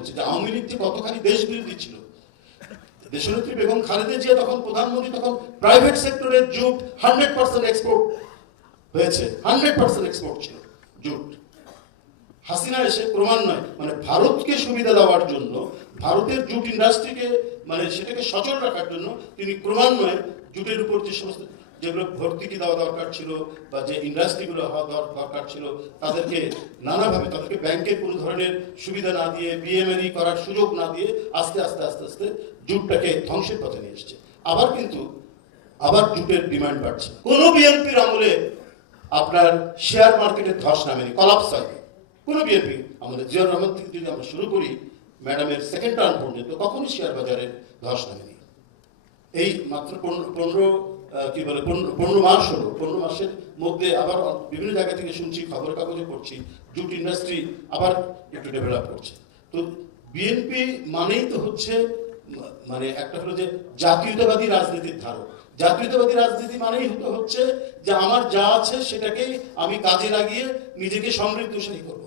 করেছে যে আওয়ামী লীগ যে কতখানি দেশ বিরোধী ছিল। দেশনেত্রী বেগম খালেদা জিয়া তখন প্রধানমন্ত্রী, তখন প্রাইভেট সেক্টরের জুট 100% এক্সপোর্ট হয়েছে, 100% এক্সপোর্ট ছিল জুট। হাসিনা এসে ক্রমান্বয়ে মানে ভারতকে সুবিধা দেওয়ার জন্য, ভারতের জুট ইন্ডাস্ট্রিকে মানে সেটাকে সচল রাখার জন্য তিনি ক্রমান্বয়ে জুটের উপর যে সমস্ত যেগুলো ভর্তুকি দেওয়া দরকার ছিল বা যে ইন্ডাস্ট্রিগুলো হওয়া দরকার ছিল তাদেরকে নানাভাবে, তাদেরকে ব্যাংকের কোনো ধরনের সুবিধা না দিয়ে, বিএমএনই করার সুযোগ না দিয়ে আস্তে আস্তে আস্তে আস্তে জুটটাকে ধ্বংসের পথে নিয়ে এসছে। আবার কিন্তু আবার জুটের ডিমান্ড বাড়ছে। কোনো বিএনপির আমলে আপনার শেয়ার মার্কেটের ধস নামেনি, কলাপস হয়নি। কোনো বিএনপি আমাদের জিয়াউর রহমান থেকে যদি আমরা শুরু করি ম্যাডামের সেকেন্ড টার্ম পর্যন্ত কখনোই শেয়ার বাজারের ধস নামেনি। এই মাত্র 15 মাস হলো, 15 মাসের মধ্যে আবার বিভিন্ন জায়গা থেকে শুনছি, খবর কাগজে পড়ছি, জুট ইন্ডাস্ট্রি আবার একটু ডেভেলপ করছে। তো বিএনপি মানেই তো হচ্ছে মানে একটা হলো যে জাতীয়তাবাদী রাজনীতির ধারক। জাতীয়তাবাদী রাজনীতি মানেই হচ্ছে যে আমার যা আছে সেটাকেই আমি কাজে লাগিয়ে নিজেকে সমৃদ্ধশালী করবো।